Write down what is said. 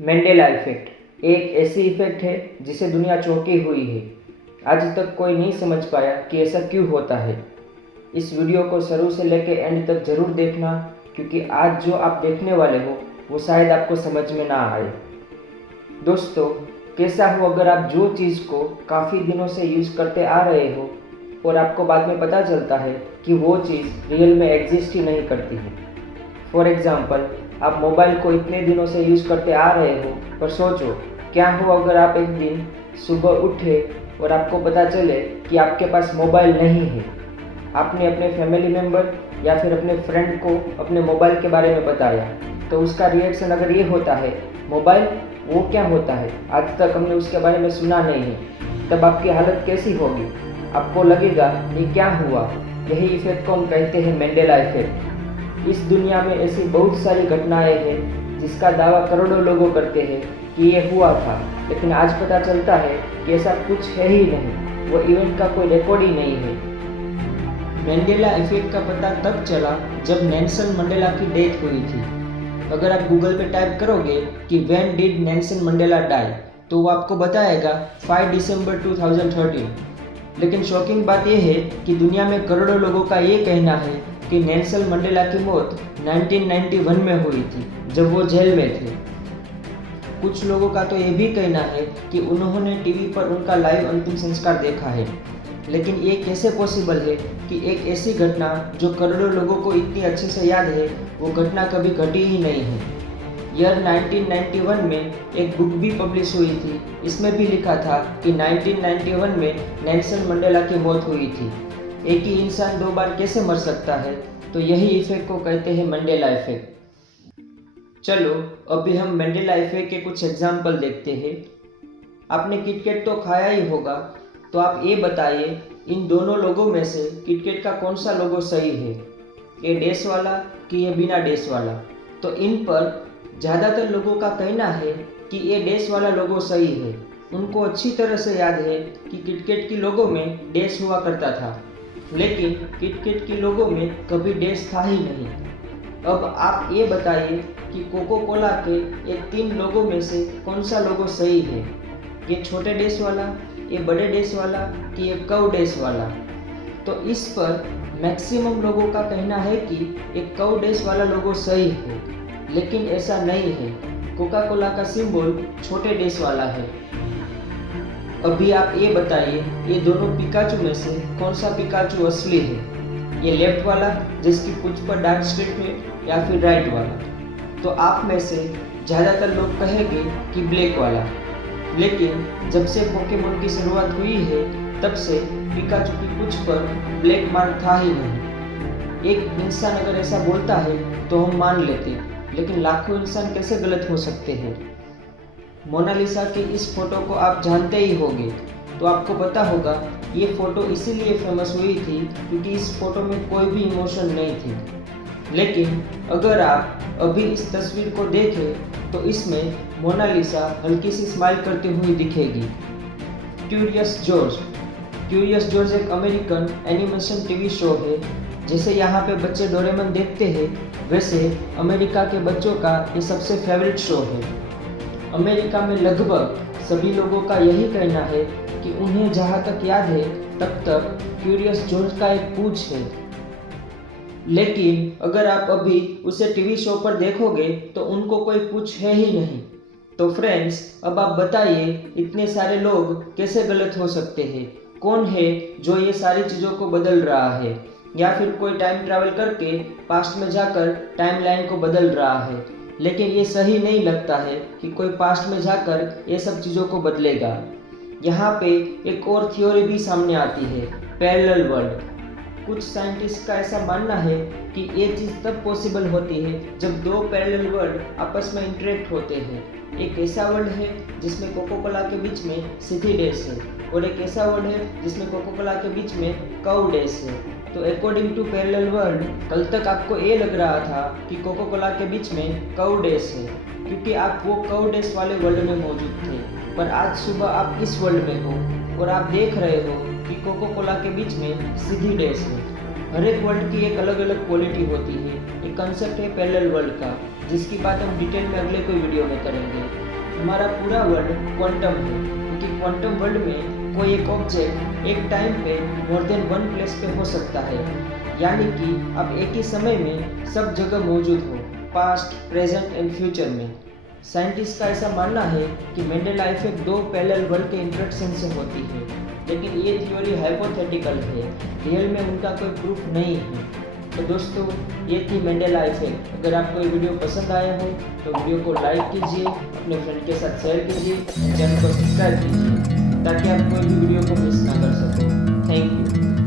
Mandela effect एक ऐसी effect है जिसे दुनिया चौंकी हुई है। आज तक कोई नहीं समझ पाया कि ऐसा क्यों होता है। इस वीडियो को शुरू से लेकर एंड तक ज़रूर देखना, क्योंकि आज जो आप देखने वाले हो वो शायद आपको समझ में ना आए। दोस्तों, कैसा हो अगर आप जो चीज़ को काफ़ी दिनों से यूज़ करते आ रहे हो और आपको बाद में पता चलता है कि वो चीज़ रियल में एग्जिस्ट ही नहीं करती है। फॉर एग्ज़ाम्पल, आप मोबाइल को इतने दिनों से यूज़ करते आ रहे हो, पर सोचो क्या हो अगर आप एक दिन सुबह उठे और आपको पता चले कि आपके पास मोबाइल नहीं है। आपने अपने फैमिली मेम्बर या फिर अपने फ्रेंड को अपने मोबाइल के बारे में बताया, तो उसका रिएक्शन अगर ये होता है, मोबाइल वो क्या होता है, आज तक हमने उसके बारे में सुना नहीं है, तब आपकी हालत कैसी होगी? आपको लगेगा ये क्या हुआ। यही इफेक्ट को हम कहते हैं मंडेला इफेक्ट। इस दुनिया में ऐसी बहुत सारी घटनाएं हैं जिसका दावा करोड़ों लोग करते हैं कि ये हुआ था, लेकिन आज पता चलता है कि ऐसा कुछ है ही नहीं। वो इवेंट का कोई रिकॉर्ड ही नहीं है। मंडेला इफेक्ट का पता तब चला जब नेल्सन मंडेला की डेथ हुई थी। अगर आप गूगल पे टाइप करोगे कि when did Nelson Mandela die, तो वो आपको बताएगा 5 दिसंबर 2013। लेकिन शॉकिंग बात यह है कि दुनिया में करोड़ों लोगों का ये कहना है कि नेल्सन मंडेला की मौत 1991 में हुई थी, जब वो जेल में थे। कुछ लोगों का तो ये भी कहना है कि उन्होंने टीवी पर उनका लाइव अंतिम संस्कार देखा है। लेकिन ये कैसे पॉसिबल है कि एक ऐसी घटना जो करोड़ों लोगों को इतनी अच्छे से याद है, वो घटना कभी घटी ही नहीं है। ईयर 1991 में एक बुक भी पब्लिश हुई थी। इसमें भी लिखा था कि 1991 में नेल्सन मंडेला की मौत हुई थी। एक ही इंसान 2 बार कैसे मर सकता है? तो यही इफेक्ट को कहते हैं मंडेला इफेक्ट। चलो अभी हम मंडेला इफेक्ट के कुछ एग्जाम्पल देखते हैं। आपने किटकैट तो खाया ही होगा, तो आप ये बताइए इन दोनों लोगों में से किटकैट का कौन सा लोगो सही है, ये डैश वाला कि ये बिना डैश वाला? तो इन पर ज़्यादातर लोगों का कहना है कि ये डैश वाला लोगो सही है। उनको अच्छी तरह से याद है कि किटकैट की लोगो में डैश हुआ करता था, लेकिन किटकैट की लोगो में कभी डैश था ही नहीं। अब आप ये बताइए कि कोको कोला के ये 3 लोगों में से कौन सा लोगो सही है, ये छोटे डैश वाला, ये बड़े डैश वाला कि ये कव डैश वाला? तो इस पर मैक्सिमम लोगों का कहना है कि ये कव डैश वाला लोगो सही है, लेकिन ऐसा नहीं है। कोका कोला का सिंबल छोटे डैश वाला है। अभी आप ये बताइए ये दोनों पिकाचू में से कौन सा पिकाचू असली है, ये लेफ्ट वाला जिसकी पूंछ पर डार्क स्ट्रिप है, या फिर राइट वाला? तो आप में से ज़्यादातर लोग कहेंगे कि ब्लैक वाला। लेकिन जब से पोकेमॉन की शुरुआत हुई है, तब से पिकाचू की पूंछ पर ब्लैक मार्क था ही नहीं। एक इंसान अगर ऐसा बोलता है तो हम मान लेते, लेकिन लाखों इंसान कैसे गलत हो सकते हैं? मोनालिसा की इस फोटो को आप जानते ही होंगे, तो आपको पता होगा ये फ़ोटो इसीलिए फेमस हुई थी क्योंकि इस फोटो में कोई भी इमोशन नहीं थी। लेकिन अगर आप अभी इस तस्वीर को देखें तो इसमें मोनालिसा हल्की सी स्माइल करती हुई दिखेगी। क्यूरियस जॉर्ज एक अमेरिकन एनिमेशन टीवी शो है। जैसे यहाँ पे बच्चे डोरेमोन देखते हैं, वैसे अमेरिका के बच्चों का ये सबसे फेवरेट शो है। अमेरिका में लगभग सभी लोगों का यही कहना है कि उन्हें जहाँ तक याद है तब तक क्यूरियस जॉर्ज का एक पूंछ है। लेकिन अगर आप अभी उसे टीवी शो पर देखोगे तो उनको कोई पूंछ है ही नहीं। तो फ्रेंड्स, अब आप बताइए इतने सारे लोग कैसे गलत हो सकते हैं? कौन है जो ये सारी चीज़ों को बदल रहा है, या फिर कोई टाइम ट्रैवल करके पास्ट में जाकर टाइमलाइन को बदल रहा है? लेकिन ये सही नहीं लगता है कि कोई पास्ट में जाकर ये सब चीज़ों को बदलेगा। यहाँ पे एक और थ्योरी भी सामने आती है, पैरेलल वर्ल्ड। कुछ साइंटिस्ट का ऐसा मानना है कि ये चीज़ तब पॉसिबल होती है जब 2 पैरेलल वर्ल्ड आपस में इंटरेक्ट होते हैं। एक ऐसा वर्ल्ड है जिसमें कोको कोला के बीच में सीधी डैश है, और एक ऐसा वर्ल्ड है जिसमें कोको कोला के बीच में कर्व डैश है। तो अकॉर्डिंग टू पैरेलल वर्ल्ड, कल तक आपको ये लग रहा था कि कोको कोला के बीच में कर्व डैश है, क्योंकि आप वो कर्व डैश वाले वर्ल्ड में मौजूद थे। पर आज सुबह आप इस वर्ल्ड में हो और आप देख रहे हो कि कोको कोला के बीच में सीधी डैश है। हर एक वर्ल्ड की एक अलग अलग क्वालिटी होती है। एक कंसेप्ट है पैरेलल वर्ल्ड का, जिसकी बात हम डिटेल में अगले कोई वीडियो में करेंगे। हमारा पूरा वर्ल्ड क्वांटम है, क्योंकि क्वांटम वर्ल्ड में कोई एक ऑब्जेक्ट एक टाइम पे मोर देन वन प्लेस पे हो सकता है, यानी कि अब एक ही समय में सब जगह मौजूद हो, पास्ट, प्रेजेंट एंड फ्यूचर में। साइंटिस्ट का ऐसा मानना है कि मंडेला इफेक्ट दो पैरेलल वर्ल्ड के इंटरेक्शन से होती है, लेकिन ये थ्योरी हाइपोथेटिकल है, रियल में उनका कोई प्रूफ नहीं है। तो दोस्तों, ये थी मंडेला इफेक्ट। अगर आपको ये वीडियो पसंद आया हो तो वीडियो को लाइक कीजिए, अपने फ्रेंड के साथ शेयर कीजिए, चैनल को सब्सक्राइब कीजिए ताकि आप कोई भी वीडियो को मिस ना कर सकें। Thank you.